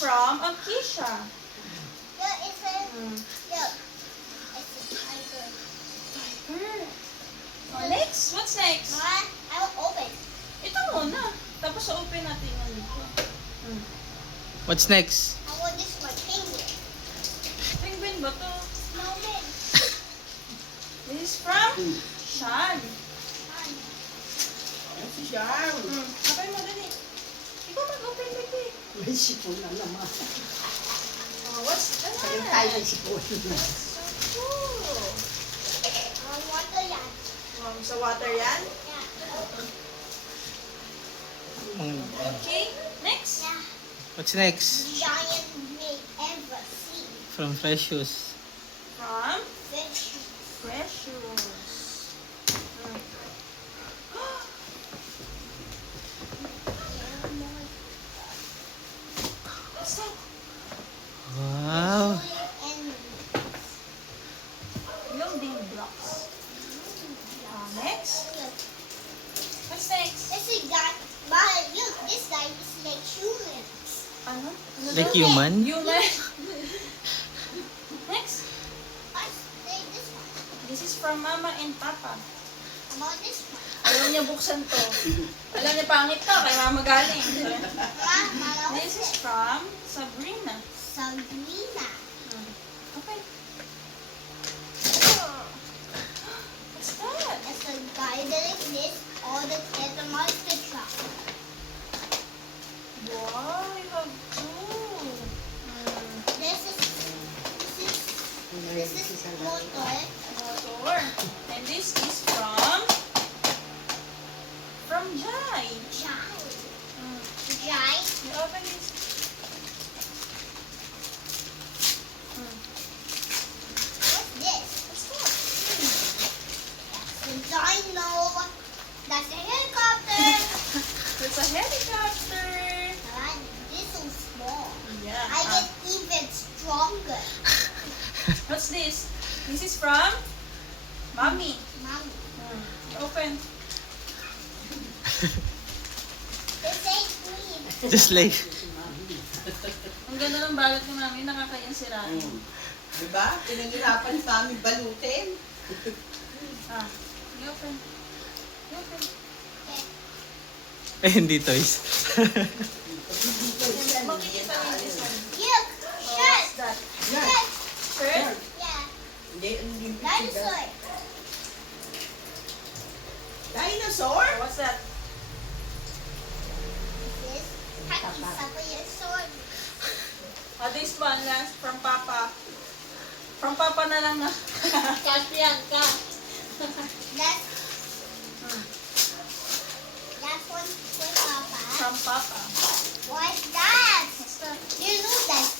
from Akisha. Look, it's a, Hmm. look. It's a tiger. Tiger. Oh, next? What's next? Mama, I will open. Ito muna. Tapos open natin yung dito. Hmm. What's next? I want this one. Penguin. Penguin ba to? Snowman. This is from Sean. Yan si Shaw. Kapay mo dali. Ikaw mag-open baby. May sipon na naman. Oh, what's that? Kaya tayo ng sipon. So cool. Water yan. Sa water yan? Yeah. Okay, next. Yeah. What's next? Giant may ever see. From Precious. From Fish. Precious. What's that? Wow. And Building blocks. Next. look. What's next? This is guy. But look, this guy is like humans. Ano? Like human? Human. Next. Let's take this one. This is from Mama and Papa. How about this one? Ayaw niya buksan to. Alam niya pangit to, kay Mama galing. Mama, This is from Sabrina. Sabrina. Okay. What's that? It's a guy that like this. All the at the monster truck. Wow, you have two. This is motor. Motor. And this is from Jai. Giant. Giant. You open this. What's this? What's that? The dino. That's a helicopter. It's a helicopter. This is so small. Yeah. I get even stronger. What's this? This is from Mommy. Mommy. Open. This ain't green. Just like... Ang ganda ng balot ni Mami, nakakayang sirain. Diba? Pinanirapan sa aming balutin. I-open. I-open. Eh, hindi toys. Makikita niyo this one. Look, Oh, shirt. what's that? Yan. Shirt. Shirt? Yeah. Hindi. Dinosaur. Dinosaur? Oh, what's that? This Takisapayasor. This one last from Papa. From Papa na lang na. Cash yan, cash. That's one for Papa. From Papa. What's that? What's that? You know that's